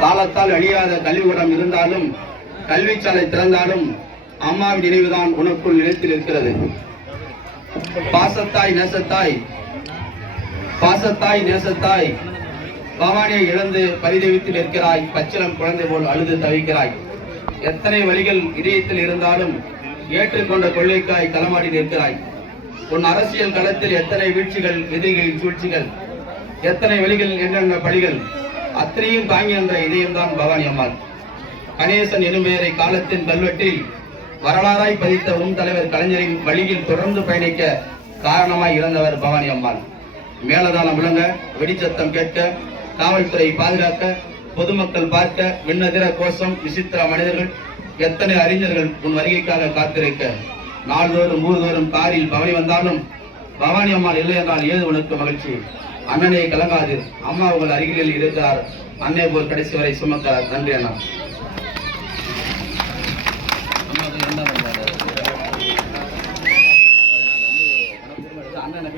காலத்தால் அழியாத கல்விக்கூடம் இருந்தாலும் கல்வி சாலை திறந்தாலும் அம்மாவின் நினைவுதான் உனக்குள் நிலைத்தில் இருக்கிறது பாசத்தாய் நேசத்தாய் பாசத்தாய் நேசத்தாய் பவானியை இழந்து பரிதவித்து நிற்கிறாய் பச்சிலம் குழந்தை போல் அழுது தவிக்கிறாய். எத்தனை வழிகள் இதயத்தில் இருந்தாலும் ஏற்றுக்கொண்ட கொள்கைக்காய் களமாடி நிற்கிறாய். உன் அரசியல் களத்தில் எத்தனை வீழ்ச்சிகள் எதிரிகளின் சூழ்ச்சிகள் எத்தனை வழிகள் என்னென்ன பழிகள் அத்தனையும் தாங்கி நின்ற இதயம்தான் பவானி அம்மாள். கணேசன் எனும்பெயரை காலத்தின் கல்வெட்டில் வரலாறாய் பதித்த உன் தலைவர் கலைஞரின் வழியில் தொடர்ந்து பயணிக்க காரணமாய் இறந்தவர் பவானி அம்மாள். மேலதாளம் விளங்க வெடிச்சத்தம் கேட்க காவல்துறை பாதுகாக்க பொதுமக்கள் பார்க்க விண்ணதிர கோஷம் விசித்திர மனிதர்கள் எத்தனை அறிஞர்கள் உன் வருகைக்காக காத்திருக்க? நாள்தோறும் ஊர்தோறும் காரில் பவனி வந்தாலும் பவானி அம்மாள் இல்லை என்றால் ஏது உனக்கு மகிழ்ச்சி? அண்ணனை கலங்காதீர் அம்மா உங்கள் அருகில் இருக்கிறார். அன்னை போல் கடைசி வரை சுமந்தார் நன்றி அண்ணா. அண்ணனை